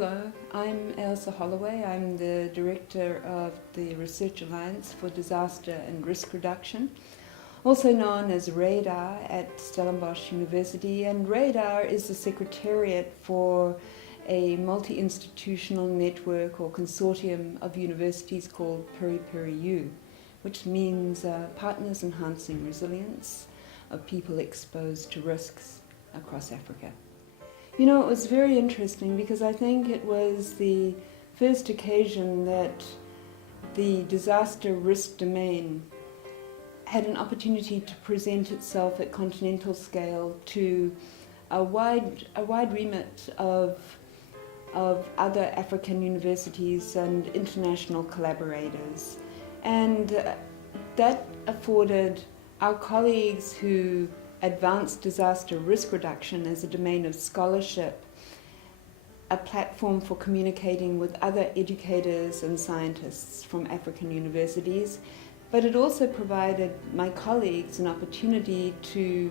Hello, I'm Ailsa Holloway. I'm the Director of the Research Alliance for Disaster and Risk Reduction, also known as RADAR at Stellenbosch University. And RADAR is the secretariat for a multi-institutional network or consortium of universities called PERI-PERI-U, which means Partners Enhancing Resilience of People Exposed to Risks across Africa. You know, it was very interesting because I think it was the first occasion that the disaster risk domain had an opportunity to present itself at continental scale to a wide remit of other African universities and international collaborators. And that afforded our colleagues who advanced disaster risk reduction as a domain of scholarship a platform for communicating with other educators and scientists from African universities, but it also provided my colleagues an opportunity to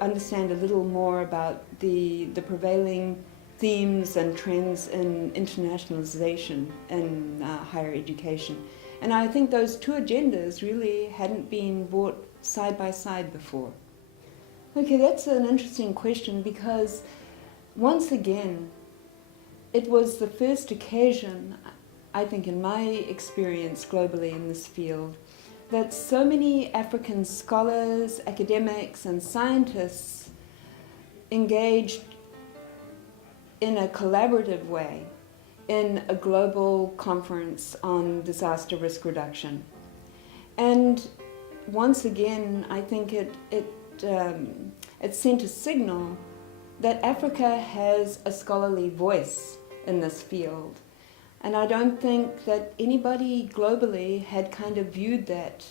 understand a little more about the prevailing themes and trends in internationalization in higher education. And I think those two agendas really hadn't been brought side by side before. Okay, that's an interesting question because once again, it was the first occasion, I think in my experience globally in this field, that so many African scholars, academics and scientists engaged in a collaborative way in a global conference on disaster risk reduction. And once again, I think it sent a signal that Africa has a scholarly voice in this field. And I don't think that anybody globally had kind of viewed that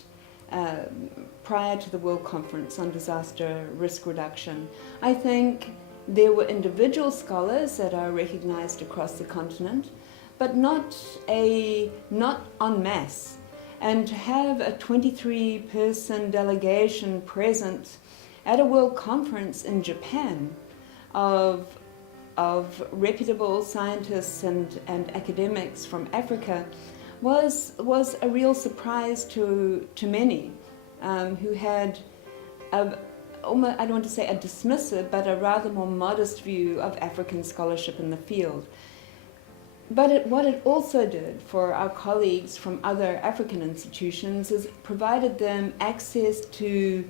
prior to the World Conference on Disaster Risk Reduction. I think there were individual scholars that are recognized across the continent, but not en masse. And to have a 23-person delegation present at a world conference in Japan of reputable scientists and academics from Africa was a real surprise to many who had almost, I don't want to say a dismissive, but a rather more modest view of African scholarship in the field. But what it also did for our colleagues from other African institutions is it provided them access to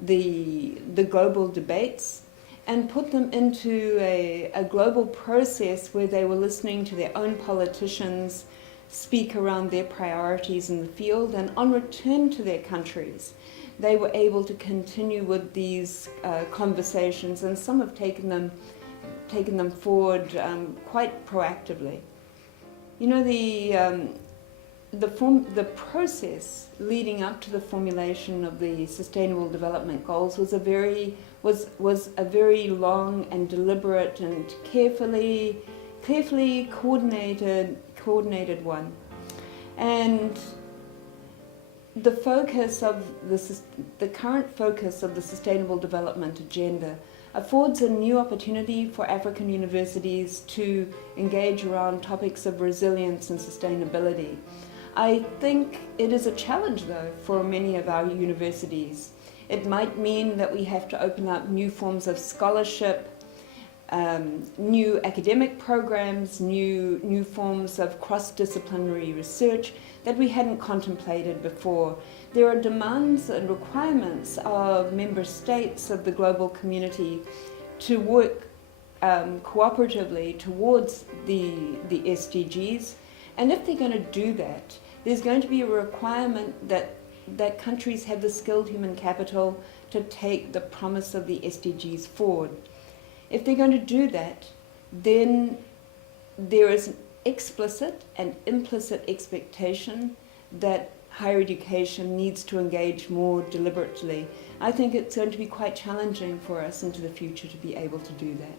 the global debates and put them into a global process where they were listening to their own politicians speak around their priorities in the field, and on return to their countries, they were able to continue with these conversations, and some have taken them forward quite proactively. You know, the process leading up to the formulation of the Sustainable Development Goals was a very long and deliberate and carefully coordinated one. And the current focus of the Sustainable Development Agenda affords a new opportunity for African universities to engage around topics of resilience and sustainability. I think it is a challenge, though, for many of our universities. It might mean that we have to open up new forms of scholarship, new academic programs, new forms of cross-disciplinary research that we hadn't contemplated before. There are demands and requirements of member states of the global community to work cooperatively towards the SDGs. And if they're going to do that, there's going to be a requirement that countries have the skilled human capital to take the promise of the SDGs forward. If they're going to do that, then there is an explicit and implicit expectation that higher education needs to engage more deliberately. I think it's going to be quite challenging for us into the future to be able to do that.